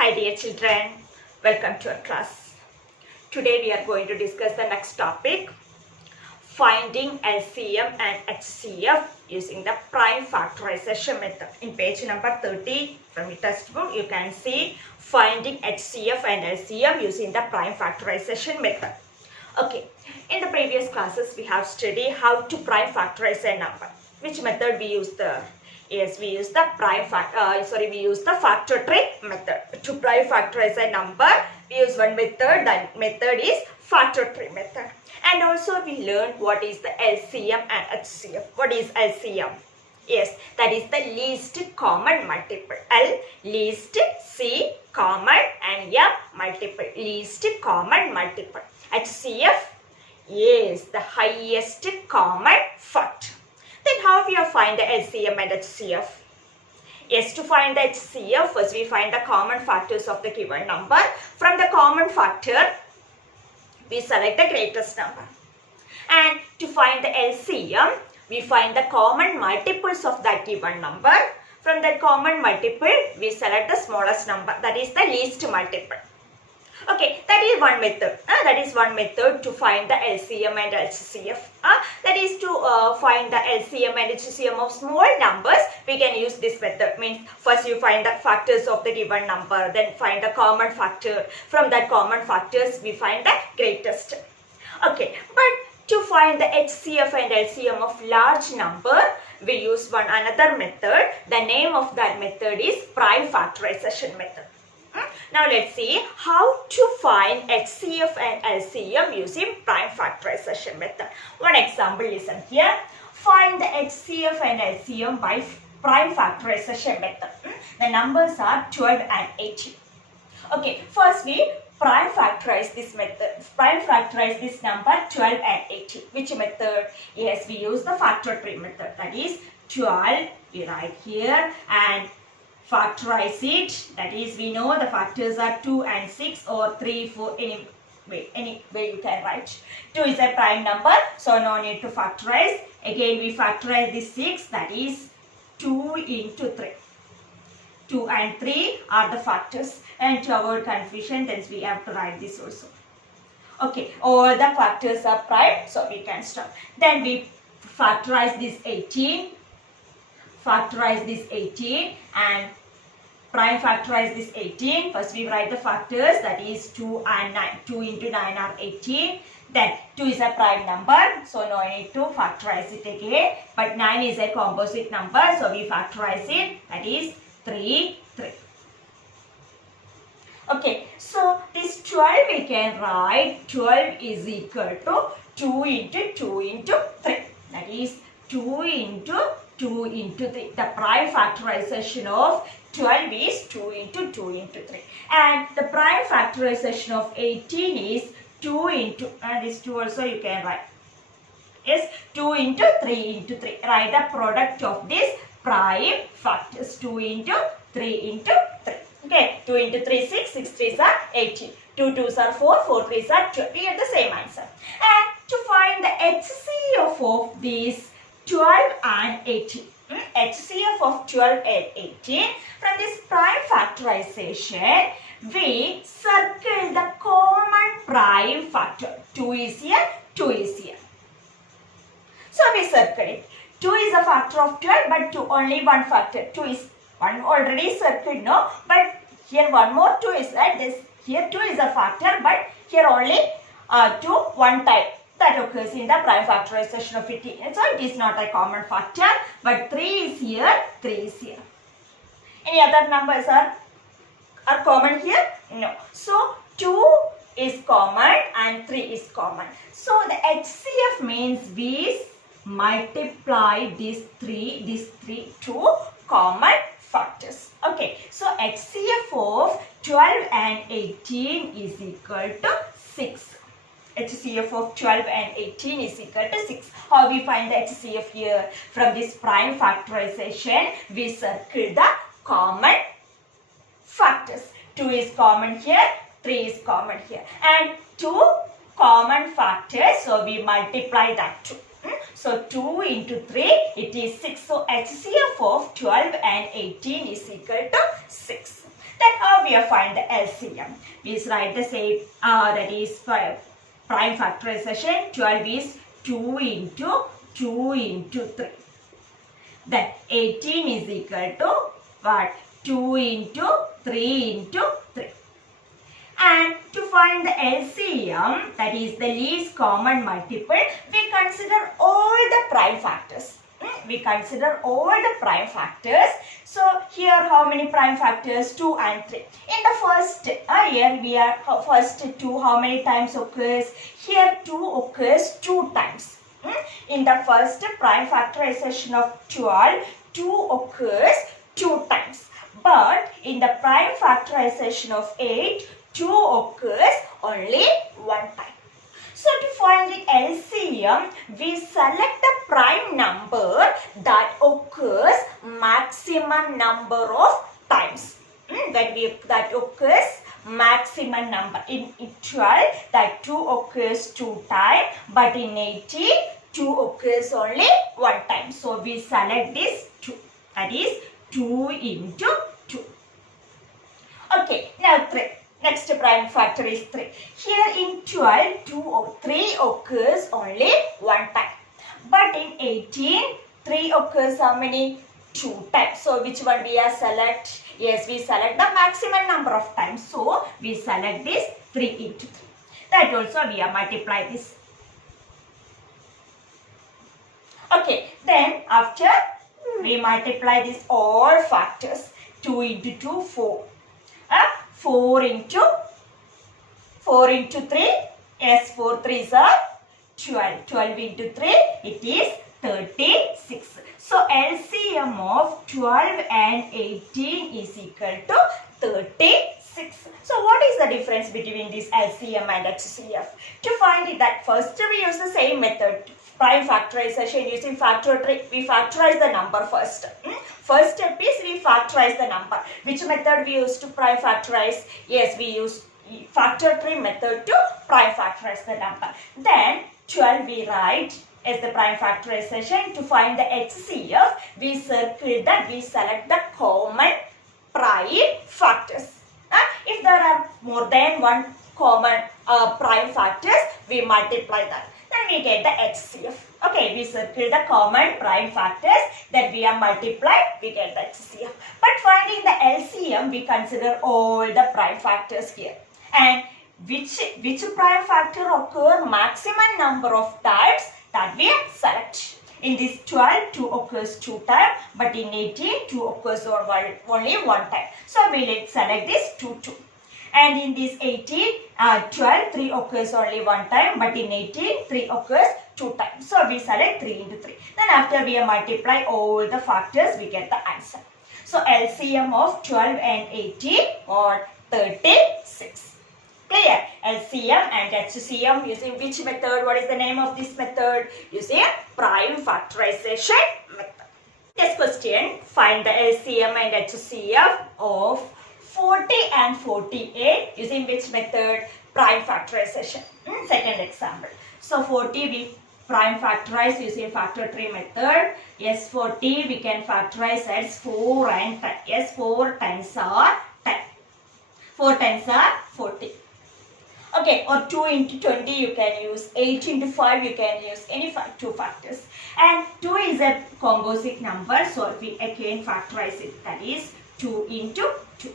Hi dear children, welcome to our class. Today we are going to discuss the next topic, finding Lcm and Hcf using the prime factorization method. In page number 30 from the textbook, you can see finding Hcf and Lcm using the prime factorization method. Okay, in the previous classes we have studied how to prime factorize a number. Which method we use there? Yes, we use the we use the factor tree method. To prime factorize a number, we use one method. That method is factor tree method. And also we learned what is the Lcm and Hcf. What is Lcm? Yes, that is the least common multiple. L, least, C, common, and M, multiple. Least common multiple. Hcf, yes, the highest common factor. Then how we find the Lcm and Hcf? Yes, to find the Hcf, first we find the common factors of the given number. From the common factor, we select the greatest number. And to find the Lcm, we find the common multiples of that given number. From that common multiple, we select the smallest number, that is the least multiple. Okay, that is one method. That is one method to find the Lcm and Hcf. That is to find the Lcm and Hcm of small numbers. We can use this method. Means first you find the factors of the given number, then find the common factor. From that common factors, we find the greatest. Okay, but to find the Hcf and Lcm of large number, we use another method. The name of that method is prime factorization method. Now let's see how to find Hcf and Lcm using prime factorization method. One example, listen here. Find the Hcf and Lcm by prime factorization method. The numbers are 12 and 18. Okay, first we prime factorize this method. Prime factorize this number 12 and 18. Which method? Yes, we use the factor tree method. That is 12, we write here, and factorize it. That is, we know the factors are 2 and 6 or 3, 4, any way you can write. 2 is a prime number, so no need to factorize. Again, we factorize this 6, that is 2 into 3. 2 and 3 are the factors, and to avoid confusion, then we have to write this also. Okay, all the factors are prime, so we can stop. Then we factorize this 18. Factorize this 18 and prime factorize this 18. First we write the factors, that is 2 and 9. 2 into 9 are 18. Then 2 is a prime number, so no need to factorize it again. But 9 is a composite number, so we factorize it, that is 3, 3. Okay, so this 12 we can write 12 is equal to 2 into 2 into 3. That is 2 into 2 into 3. The prime factorization of 12 is 2 into 2 into 3. And the prime factorization of 18 is 2 into, and this 2 also you can write. Yes, 2 into 3 into 3. Write the product of this prime factors. 2 into 3 into 3. Okay, 2 into 3, 6, 6 3s are 18. 2 2s are 4, 4 3s are 12. We get the same answer. And to find the HCF of these 12 and 18. HCF of 12 and 18. From this prime factorization, we circle the common prime factor. 2 is here, 2 is here. So we circle it. 2 is a factor of 12, but 2 only one factor. 2 is one already circled, no? But here one more 2 is that this. Here 2 is a factor, but here only 2 one time. That occurs in the prime factorization of 18. So it is not a common factor, but 3 is here, 3 is here. Any other numbers are common here? No. So 2 is common and 3 is common. So the HCF means we multiply these 3 to common factors. Okay. So HCF of 12 and 18 is equal to 6. HCF of 12 and 18 is equal to 6. How we find the HCF here? From this prime factorization, we circle the common factors. 2 is common here, 3 is common here. And 2 common factors, so we multiply that 2. So 2 into 3, it is 6. So HCF of 12 and 18 is equal to 6. Then how we find the LCM? We write the same, that is prime factorization. 12 is 2 into 2 into 3. Then 18 is equal to what? 2 into 3 into 3. And to find the LCM, that is the least common multiple, we consider all the prime factors. We consider all the prime factors. So here how many prime factors? 2 and 3. In the first, here we are first 2 how many times occurs? Here 2 occurs 2 times. In the first prime factorization of 12, 2 occurs 2 times. But in the prime factorization of 8, 2 occurs only 1 time. So to find the LCM, we select the prime number that occurs maximum number of times. That occurs maximum number. In 12, that 2 occurs 2 times, but in 18, 2 occurs only 1 time. So we select this 2. That is 2 into 2. Okay, now 3. Next prime factor is 3. Here in 12, 3 occurs only 1 time. But in 18, 3 occurs how many? 2 times. So which one we are select? Yes, we select the maximum number of times. So we select this 3 into 3. That also we are multiply this. Okay, then after we multiply this all factors. 2 into 2, 4. 4 into 3, yes, 4 3s are 12. 12 into 3, it is 36. So LCM of 12 and 18 is equal to 36. So what is the difference between this LCM and HCF? To find it, that first we use the same method. Prime factorization using factor tree, we factorize the number first. First step is we factorize the number. Which method we use to prime factorize? Yes, we use factor tree method to prime factorize the number. Then 12 we write as the prime factorization. To find the HCF, we circle that, we select the common prime factors. If there are more than one common prime factors, we multiply that. Then we get the HCF. Okay, we circle the common prime factors, then we are multiplied, we get the HCF. But finding the LCM, we consider all the prime factors here. And which prime factor occur maximum number of times, that we select. In this 12, 2 occurs 2 times, but in 18, 2 occurs only 1 time. So we will select this 2, 2. And in this 18, 12, 3 occurs only 1 time, but in 18, 3 occurs 2 times. So we select 3 into 3. Then after we multiply all the factors, we get the answer. So LCM of 12 and 18 or 36. Clear? LCM and HCM using which method? What is the name of this method? Using prime factorization method. This question, find the LCM and HCF of 40 and 48 using which method? Prime factorization. Second example. So 40 we prime factorize using factor tree method. Yes, 40 we can factorize as 4 and 10. Yes, 4 times are 10. 4 times are 40. Okay, or 2 into 20 you can use. 8 into 5 you can use any 2 factors. And 2 is a composite number, so we again factorize it. That is 2 into 2.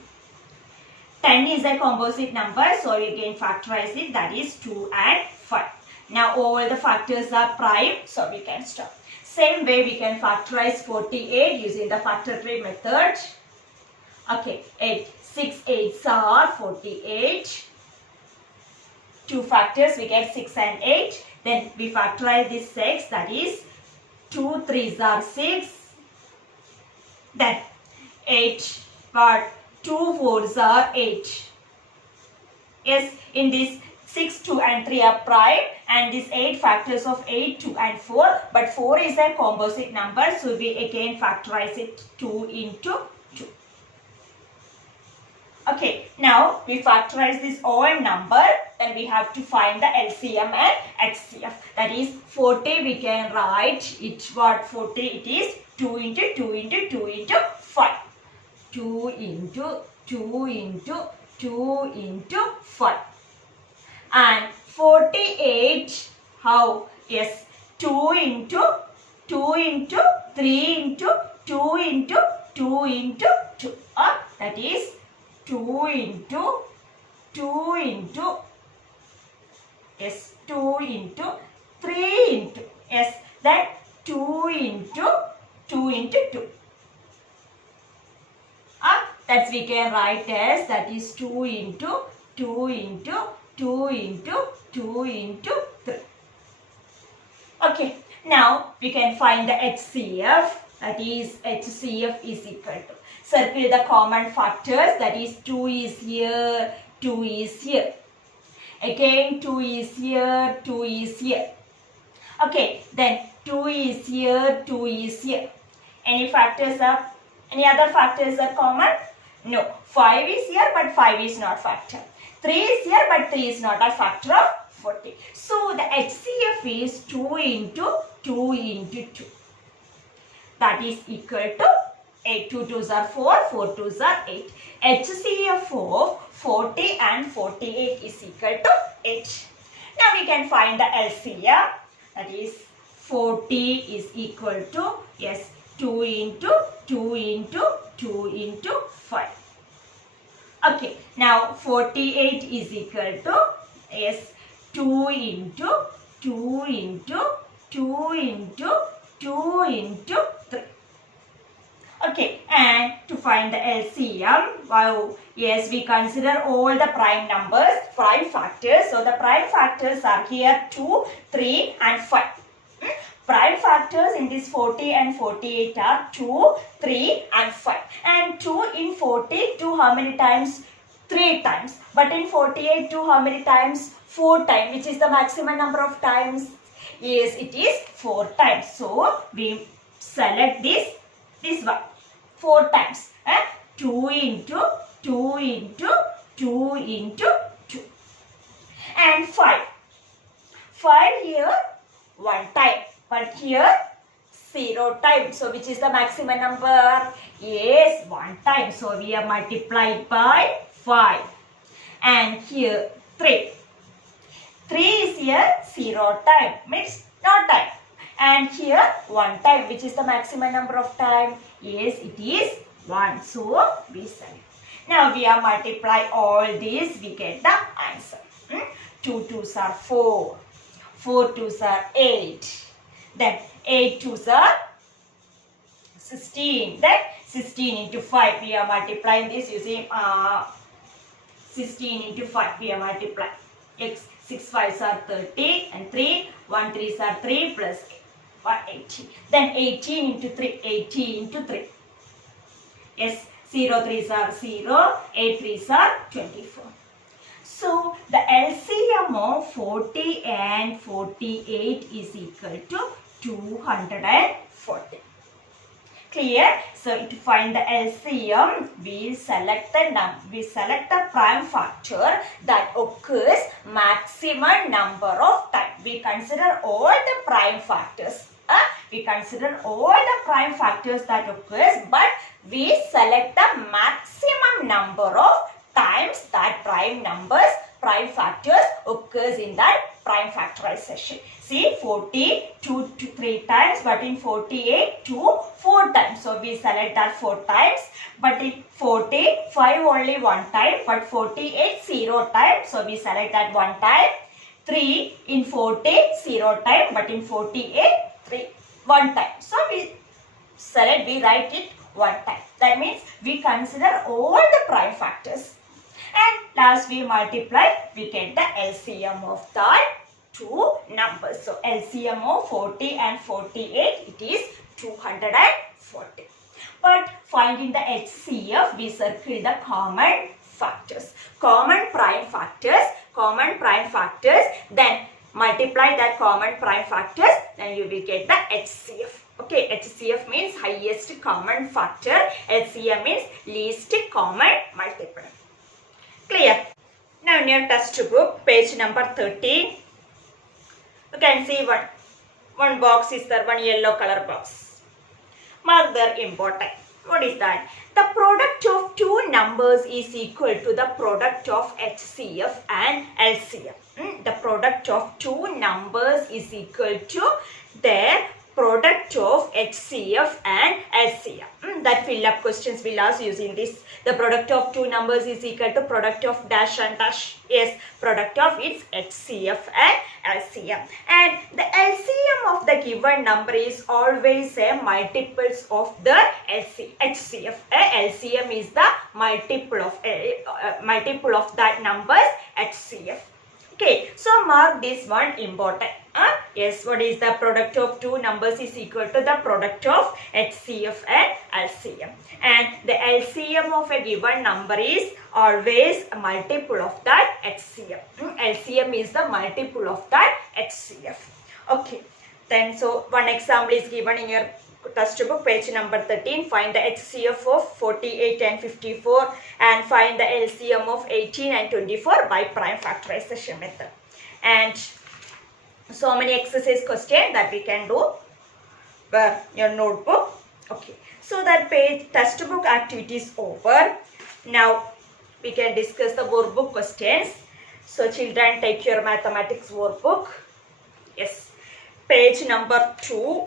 10 is a composite number, so we again factorize it. That is 2 and 5. Now all the factors are prime, so we can stop. Same way we can factorize 48 using the factor tree method. Okay, 6 8s are 48. 2 factors, we get 6 and 8. Then we factorize this 6, that is 2 3s are 6. Then 8, but 2 4s are 8. Yes, in this 6, 2 and 3 are prime, and these 8 factors of 8, 2 and 4. But 4 is a composite number, so we again factorize it 2 into 2. Okay, Now we factorize this all number, then we have to find the LCM and HCF. That is 40, we can write it what 40 it is 2 into 2 into 2 into 5. 2 into 2 into 2 into 5. And 48 how? Yes, 2 into 2 into 3 into 2 into 2 into 2. That is 2 into 2 into yes 2 into 3 into yes then 2 into 2 into 2. That we can write as that is 2 into 2 into 2 into 2 into 3. Okay, now we can find the HCF. That is HCF is equal to, circle the common factors, that is 2 is here, 2 is here. Again 2 is here, 2 is here. Okay, then 2 is here, 2 is here. Any other factors are common? No. 5 is here but 5 is not factor. 3 is here but 3 is not a factor of 40. So the HCF is 2 into 2 into 2. That is equal to 8. 2 2s are 4, 4 2s are 8. HCF of 40 and 48 is equal to 8. Now we can find the LCM. That is 40 is equal to yes 2 into 2 into 2 into 5. Okay, now 48 is equal to yes 2 into 2 into 2 into 2 into 3. Okay, and to find the LCM, wow, yes, we consider all the prime numbers, prime factors. So the prime factors are here 2, 3 and 5. Prime factors in this 40 and 48 are 2, 3 and 5. And 2 in 40, 2 how many times? 3 times. But in 48, 2 how many times? 4 times. Which is the maximum number of times? Yes, it is 4 times. So we select this one. 4 times. 2 into 2 into 2 into 2. And 5. 5 here 1 time. But here 0 times. So which is the maximum number? Yes, 1 time. So we have multiplied by 5. And here 3. 3 is here 0 time. Means no time. And here 1 time. Which is the maximum number of time? Yes, it is 1. So we select. Now we have multiplied all these. We get the answer. 2 2s are 4. 4 2s are 8. Then 8 2s are 16. Then 16 into 5. We are multiplying this using 16 into 5. We are multiplying. 6 5s are 30 and 3. 1 3s are 3 plus 18. Then 18 into 3. 80 into 3. Yes. 0 3s are 0. 8 3s are 24. So the LCM of 40 and 48 is equal to 240. Clear? So to find the LCM, we select the prime factor that occurs maximum number of time. We consider all the prime factors. We consider all the prime factors that occurs, but we select the maximum number of times that prime factors occurs in that prime factorization. See, 40 2 to 3 times, but in 48 2 4 times. So we select that 4 times, but in 40 5 only 1 time, but 48 0 times. So we select that 1 time. 3 in 40 0 time, but in 48 3 1 time. So we select, we write it 1 time. That means we consider all the prime factors. And last we multiply, we get the LCM of the two numbers. So LCM of 40 and 48, it is 240. But finding the HCF, we circle the common factors. Common prime factors, then multiply that common prime factors, then you will get the HCF. Okay, HCF means highest common factor. LCM means least common multiple. Clear? Now in your textbook, page number 13, you can see one box is there, one yellow color box. Mark there important. What is that? The product of two numbers is equal to the product of HCF and LCM. The product of two numbers is equal to their product of HCF and LCM. That fill up questions will ask using this. The product of two numbers is equal to product of dash and dash. Yes, product of its HCF and LCM. And the LCM of the given number is always a multiples of the HCF. LCM is the multiple of that number's HCF. Okay, so mark this one important. Yes, what is the product of two numbers is equal to the product of HCF and LCM. And the LCM of a given number is always a multiple of that HCF. LCM is the multiple of that HCF. Okay, then so one example is given in your textbook, page number 13. Find the HCF of 48 and 54 and find the LCM of 18 and 24 by prime factorization method. And so many exercise questions that we can do for your notebook. Okay, so that page textbook activity is over. Now we can discuss the workbook questions. So children, take your mathematics workbook. Yes, page number 2.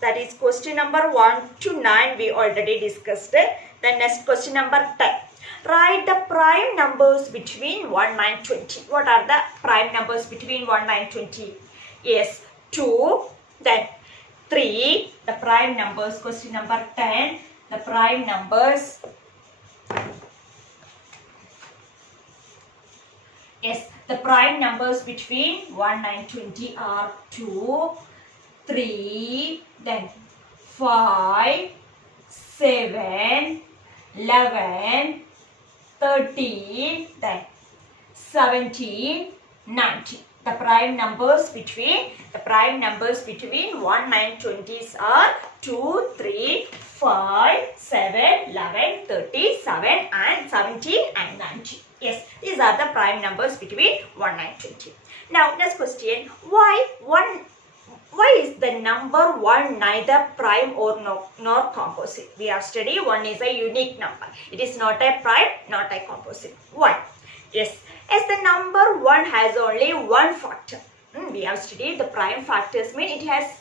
That is question number 1 to 9 we already discussed it. Then next question number 10. Write the prime numbers between 1 and 20. What are the prime numbers between 1 and 20? Yes, 2, then 3. The prime numbers, question number 10. The prime numbers. Yes, the prime numbers between 1 and 20 are 2, 3, then 5, 7, 11, 13, then 17, 19. The prime numbers between 1 and 20 are 2, 3, 5, 7, 11, 37 and 17 and 19. Yes, these are the prime numbers between 1 and 20. Now next question, why is the number 1 neither prime or nor composite? We have studied 1 is a unique number. It is not a prime, not a composite. Why? Yes, as the number 1 has only one factor. We have studied the prime factors mean it has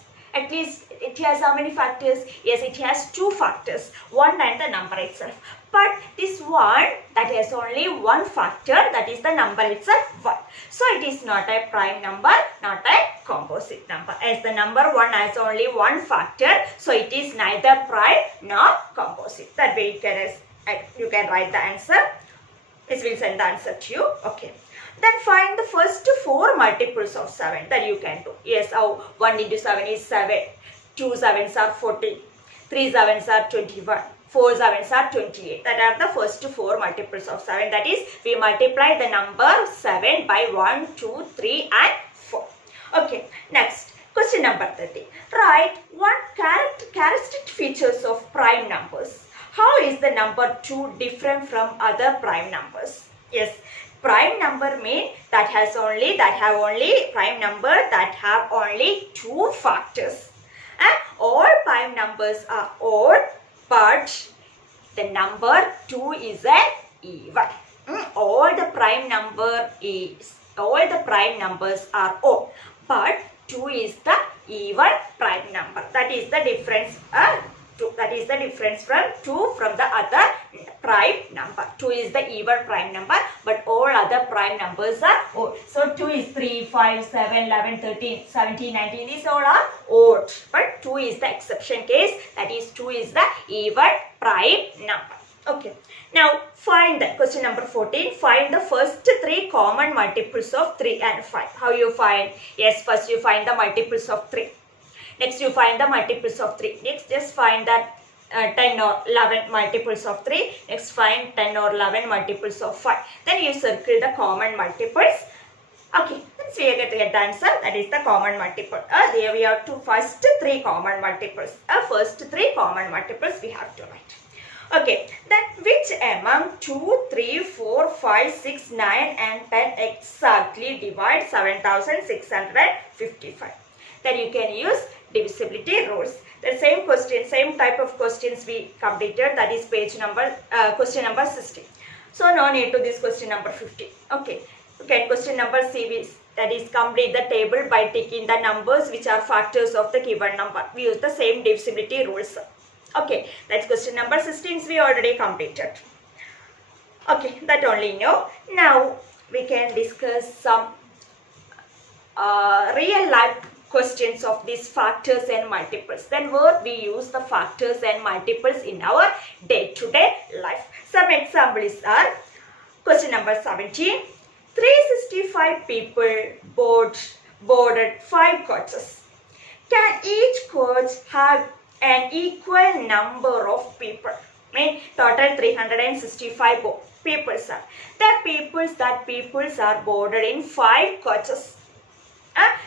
how many factors? Yes, it has 2 factors, 1 and the number itself. But this one that has only one factor, that is the number itself 1. So it is not a prime number, not a composite number. As the number 1 has only one factor, so it is neither prime nor composite. That way you can write the answer. This will send the answer to you. Okay. Then find the first 4 multiples of 7 that you can do. Yes, 1 into 7 is 7. 2 7s are 14. 3 7s are 21. 4 7s are 28. That are the first 4 multiples of 7. That is, we multiply the number 7 by 1, 2, 3 and 4. Okay, next. Question number 30. Write 1 characteristic features of prime numbers. How is the number 2 different from other prime numbers? Yes, prime number mean that have only prime number that have only 2 factors. And all prime numbers are odd, but the number 2 is an even. All the prime numbers are odd, but 2 is the even prime number. That is the difference. That is the difference from 2 from the other prime number. 2 is the even prime number, but all other prime numbers are odd. So 2 is 3, 5, 7, 11, 13, 17, 19. These all are odd, but 2 is the exception case. That is 2 is the even prime number. Okay. Now find the question number 14. Find the first 3 common multiples of 3 and 5. How you find? Yes, first you find the multiples of 3. Next you find the multiples of 3. Next just find that 10 or 11 multiples of 3. Next find 10 or 11 multiples of 5. Then you circle the common multiples. Okay, let's see get the answer. That is the common multiple. There we have first 3 common multiples. First 3 common multiples we have to write. Okay, then which among 2, 3, 4, 5, 6, 9 and 10 exactly divide 7655? Then you can use divisibility rules. The same question, same type of questions we completed, that is page number, question number 16. So no need to this question number 50. Okay, question number C, that is complete the table by taking the numbers which are factors of the given number. We use the same divisibility rules. Okay, that's question number 16 we already completed. Okay, that only know. Now we can discuss some real life questions of these factors and multiples. Then where we use the factors and multiples in our day-to-day life. Some examples are question number 17. 365 people boarded 5 coaches. Can each coach have an equal number of people? Mean total 365 people are. The peoples are boarded in 5 coaches.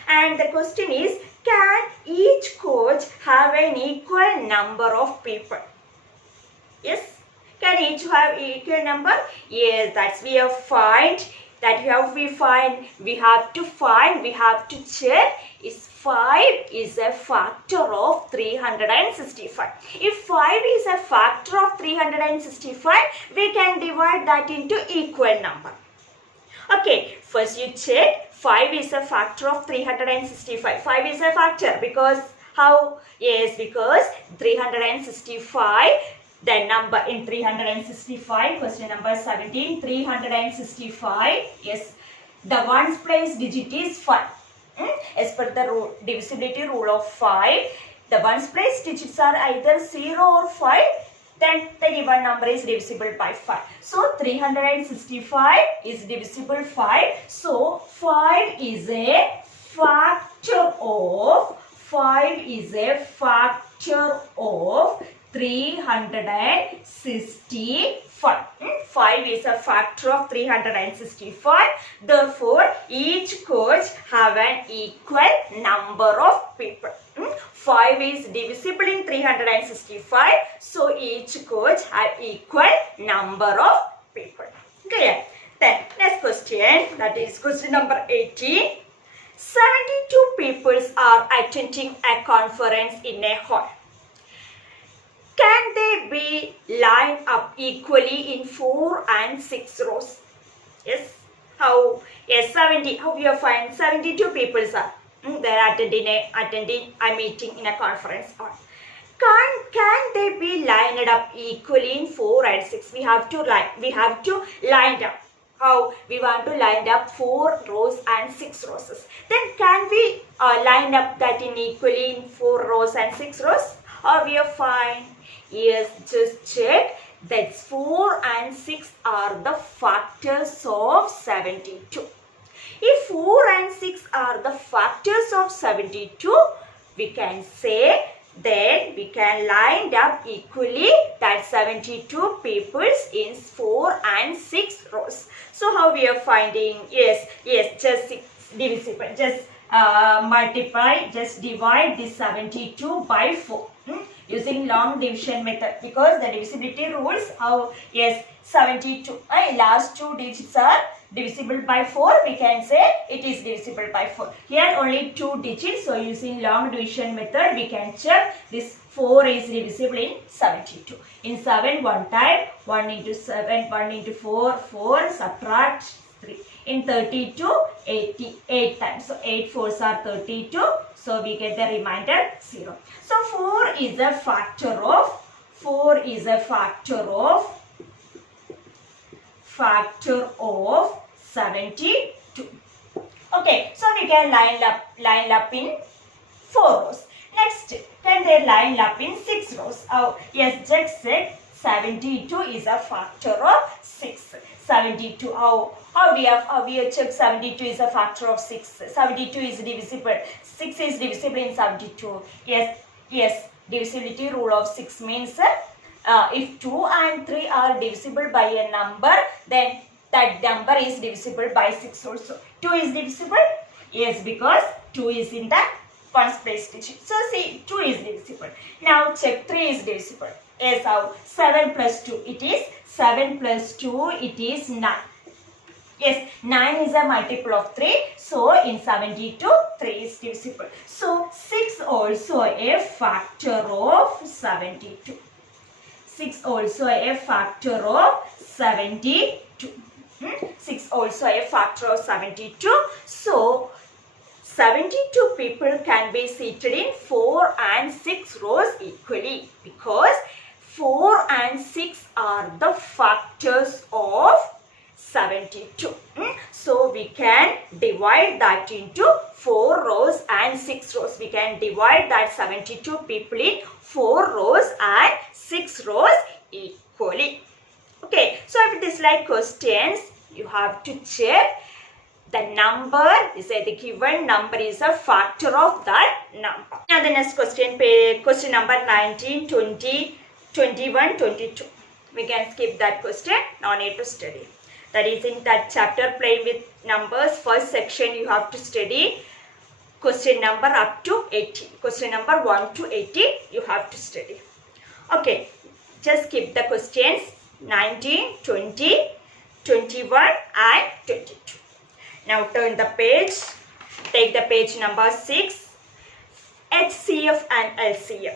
And the question is, can each coach have an equal number of people? Yes? Can each have equal number? Yes, that's we have find. That how we find? We have to check is 5 is a factor of 365. If 5 is a factor of 365, we can divide that into equal number. Okay, first you check 5 is a factor of 365. 5 is a factor because how? Yes, because 365, the number in 365, question number 17, 365, yes, the ones place digit is 5. As per the divisibility rule of 5, the ones place digits are either 0 or 5. Then the given number is divisible by 5. So 365 is divisible 5. So 5 is a factor of 365. 5 is a factor of 365. Therefore, each coach have an equal number of people. 5 is divisible in 365. So, each coach have equal number of people. Clear? Then, next question, that is question number 18. 72 people are attending a conference in a hall. Can they be lined up equally in 4 and 6 rows? Yes. How? Yes, 70. How you find 72 people are? They are attending a meeting in a conference hall. Can they be lined up equally in 4 and 6? We have to line up. How? We want to line up 4 rows and 6 rows. Then can we line up that in equally in 4 rows and 6 rows? Or we are fine? Yes, just check. That's 4 and 6 are the factors of 72. If 4 and 6 are the factors of 72, we can say then we can line up equally that 72 peoples in 4 and 6 rows. So how we are finding? Yes, just divisible. Just multiply, just divide this 72 by 4. Using long division method, because the divisibility rules, how? Yes, 72, last 2 digits are divisible by 4, we can say it is divisible by 4. Here only 2 digits, so using long division method, we can check this 4 is divisible in 72. In 7, 1 time, 1 into 7, 1 into 4, 4, subtract 3. In 32, 88 times. So 8 4s are 32. So we get the remainder 0. So 4 is a factor of 72. Okay, so we can line up in 4 rows. Next, can they line up in 6 rows? Oh, yes, just said 72 is a factor of 6. 72. How we have checked 72 is a factor of 6. 72 is divisible. 6 is divisible in 72. Yes. Divisibility rule of 6 means if 2 and 3 are divisible by a number, then that number is divisible by 6 also. 2 is divisible? Yes, because 2 is in the ones place digit. So see, 2 is divisible. Now check 3 is divisible. Yes, how 7 plus 2 it is 7 plus 2 it is 9. Yes, 9 is a multiple of 3. So in 72 3 is divisible. So 6 also a factor of 72. 6 also a factor of 72. 6 also a factor of 72. So 72 people can be seated in 4 and 6 rows equally, because 4 and 6 are the factors of 72. So we can divide that into 4 rows and 6 rows. We can divide that 72 people in 4 rows and 6 rows equally. Okay, so if it is like questions, you have to check the number. They say the given number is a factor of that number. Now the next question, question number 19, 20, 21, 22. We can skip that question, no need to study. That is in that chapter, playing with numbers. First section you have to study question number up to 80. Question number 1 to 80 you have to study. Okay, just skip the questions 19, 20, 21 and 22. Now turn the page. Take the page number 6. HCF and LCM.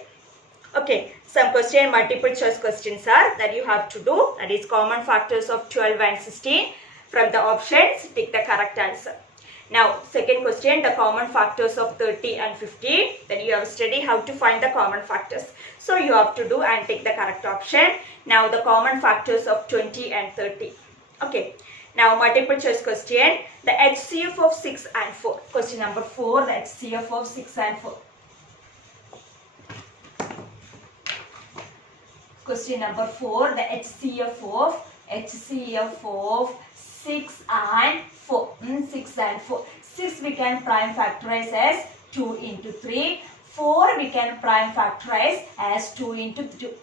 Okay, some question, multiple choice questions are that you have to do. That is common factors of 12 and 16. From the options, pick the correct answer. Now, second question, the common factors of 30 and 50. Then you have studied how to find the common factors. So you have to do and take the correct option. Now, the common factors of 20 and 30. Okay. Now, multiple choice question, the HCF of 6 and 4. Question number 4, the HCF of 6 and 4. Question number 4, the HCF of 6 and 4. 6 and 4. 6 we can prime factorize as 2 into 3. 4 we can prime factorize as 2 into 2.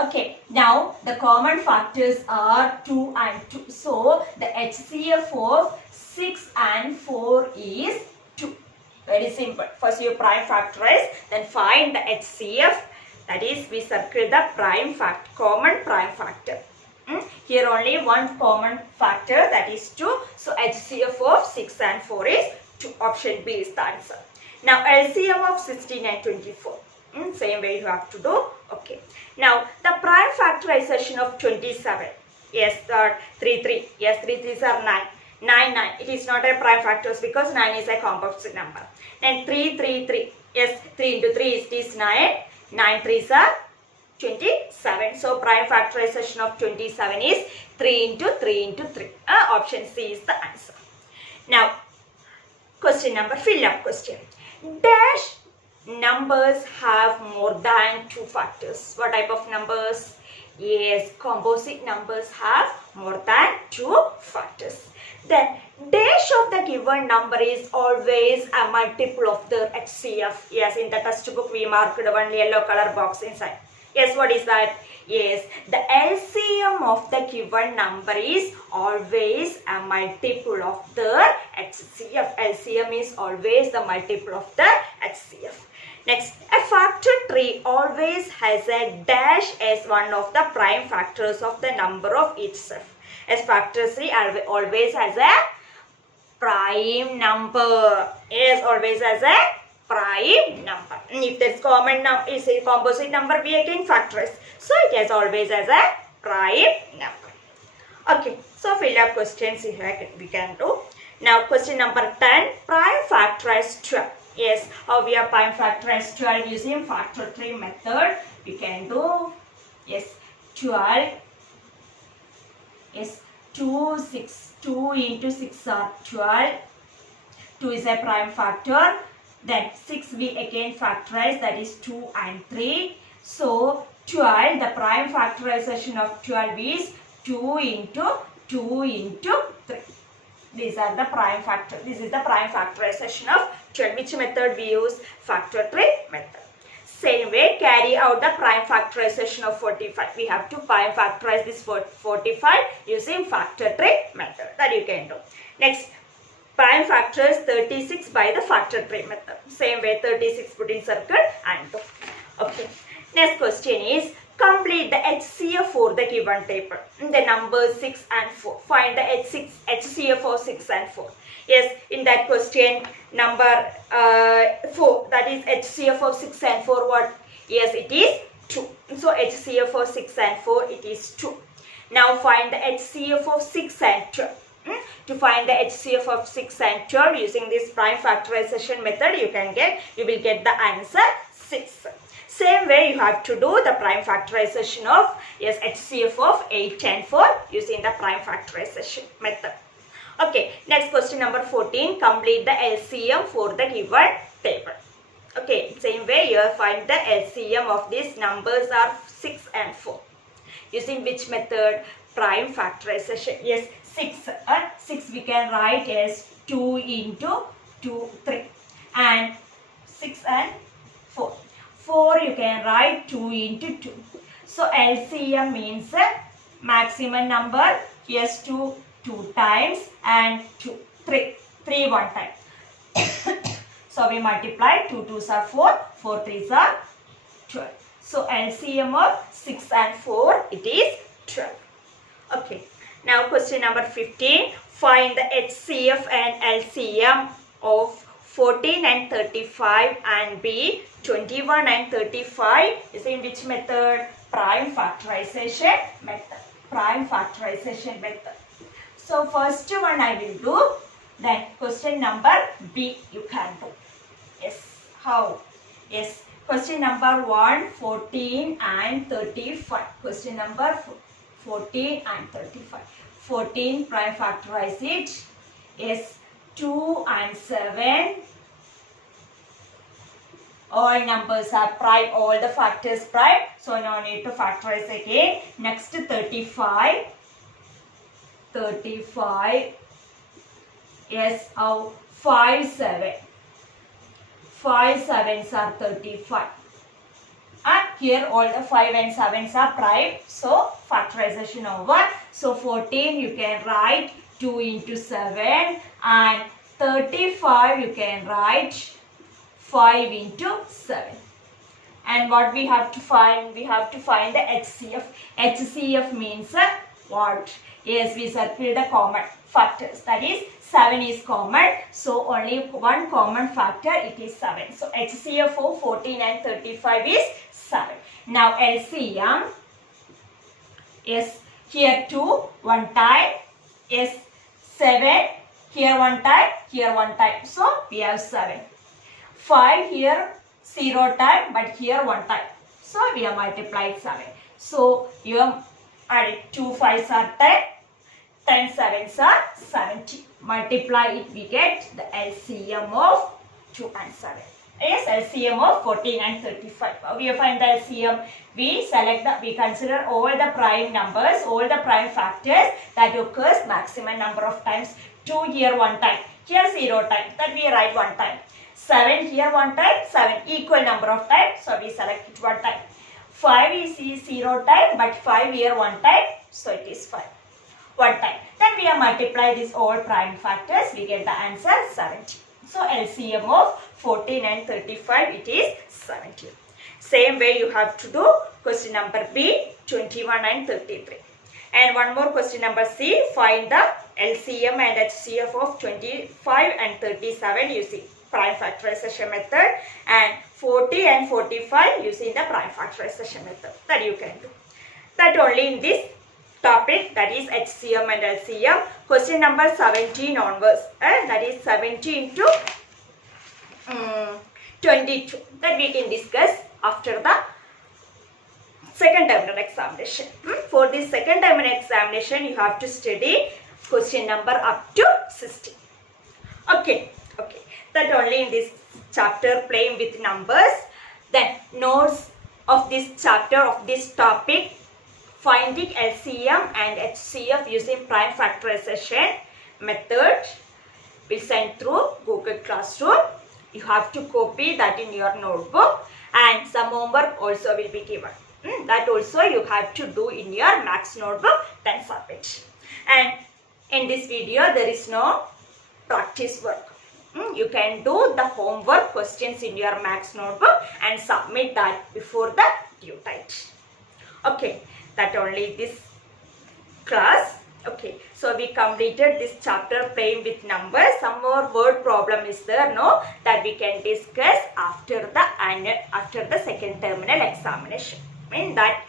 Okay, now the common factors are 2 and 2. So the HCF of 6 and 4 is 2. Very simple. First you prime factorize, then find the HCF. That is, we circle the common prime factor. Here only one common factor, that is 2. So HCF of 6 and 4 is 2. Option B is the answer. Now LCM of 16 and 24. Same way you have to do. Okay. Now the prime factorization of 27. Yes, 3 3. Yes, 3 3s are 9. 9 9. It is not a prime factors because 9 is a composite number. And 3 3 3. Yes, 3 into 3 is 9. 9 3s are 27. So prime factorization of 27 is 3 into 3 into 3. Option C is the answer. Now question number, fill up question. Dash numbers have more than 2 factors. What type of numbers? Yes, composite numbers have more than 2 factors. Then dash of the given number is always a multiple of the HCF. Yes, in the textbook we marked one yellow color box inside. Yes, what is that? Yes, the LCM of the given number is always a multiple of the HCF. LCM is always the multiple of the HCF. Next, a factor tree always has a dash as one of the prime factors of the number of itself. As factor tree always has a prime number. Yes, always has a prime number. If there is common number, is a composite number, we again factorize. So it has always as a prime number. Okay, so fill up questions we can do. Now question number 10, prime factorize 12. Yes, how we are prime factorize 12 using factor tree method. We can do, yes, 12. Yes, 2 6. 2 into 6 are 12. 2 is a prime factor. Then 6 we again factorize, that is 2 and 3. So 12, the prime factorization of 12 is 2 into 2 into 3. These are the prime factor. This is the prime factorization of 12. Which method we use? Factor tree method. Same way, carry out the prime factorization of 45. We have to prime factorize this 45 using factor tree method. That you can do. Next, prime factorize 36 by the factor tree method. Same way, 36 put in circle and do. Okay. Next question is, complete the HCF for the given table. The numbers 6 and 4. Find the HCF for 6 and 4. Yes, in that question, number 4, that is HCF of 6 and 4, what? Yes, it is 2. So HCF of 6 and 4, it is 2. Now find the HCF of 6 and 12. To find the HCF of 6 and 12 using this prime factorization method, you will get the answer 6. Same way you have to do the prime factorization of HCF of 8 and 4 using the prime factorization method. Okay, next question number 14. Complete the LCM for the given table. Okay, same way you will find the LCM of these numbers are 6 and 4. Using which method? Prime factorization. Yes, 6 we can write as 2 into 2, 3. And 6 and 4. 4 you can write 2 into 2. So LCM means maximum number. Yes, 2 times and 3 one time. So we multiply 2 2s are 4, 4 3s are 12. So LCM of 6 and 4, it is 12. Okay. Now question number 15. Find the HCF and LCM of 14 and 35 and B 21 and 35 is in which method? Prime factorization method. Prime factorization method. So first one I will do. Then question number B you can do. Yes. How? Yes. Question number 1, 14 and 35. Question number 14 and 35. 14 prime factorize it. Yes. 2 and 7. All numbers are prime. All the factors prime. So no need to factorize again. Next 35. 35. Yes. How? 5 7. 5 7s are 35. And here all the 5 and 7s are prime. So factorization over. So 14 you can write 2 into 7. And 35 you can write 5 into 7. And what we have to find? We have to find the HCF. HCF means what? Yes, we circle the common factors. That is 7 is common. So only one common factor, it is 7. So HCF of 14 and 35 is 7. Now LCM. Yes, here 2 one time. Yes, 7. Here one time. Here one time. So we have 7. 5 here 0 time, but here 1 time. So we have multiplied 7. So you have added 2 5s are 10. 10 7s are 70. Multiply it, we get the LCM of 2 and 7. Yes, LCM of 14 and 35. We find the LCM. We consider all the prime numbers, all the prime factors that occurs maximum number of times. 2 here 1 time, here 0 time, that we write 1 time. 7 here 1 time, 7 equal number of times, so we select it 1 time. 5 is 0 time, but 5 here 1 time, so it is 5. 1 time. Then we have multiplied these all prime factors, we get the answer 70. So LCM of 14 and 35, it is 70. Same way you have to do question number B, 21 and 33. And one more question number C, find the LCM and HCF of 25 and 37 using prime factorization method, and 40 and 45 using the prime factorization method. That you can do. That only in this topic, that is HCM and LCM. Question number 17 onwards, that is 17 to 22, that we can discuss after the second terminal examination. For this second terminal examination, you have to study question number up to 16. Okay. That only in this chapter, playing with numbers. Then notes of this chapter, of this topic, finding LCM and HCF using prime factorization method, will send through Google Classroom. You have to copy that in your notebook, and some homework also will be given. That also you have to do in your Max notebook, then submit. And in this video there is no practice work. You can do the homework questions in your Max notebook and submit that before the nucleotide. Okay, that only this class. Okay, so we completed this chapter playing with numbers. Some more word problem is there, no, that we can discuss after the second terminal examination. I mean that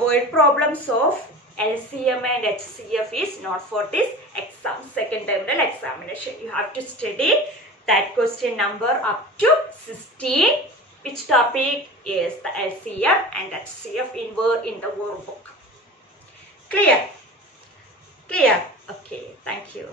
word problems of LCM and HCF is not for this exam, second terminal examination. You have to study that question number up to 16. Which topic is the LCM and HCF in the workbook? Clear? Clear? Okay, thank you.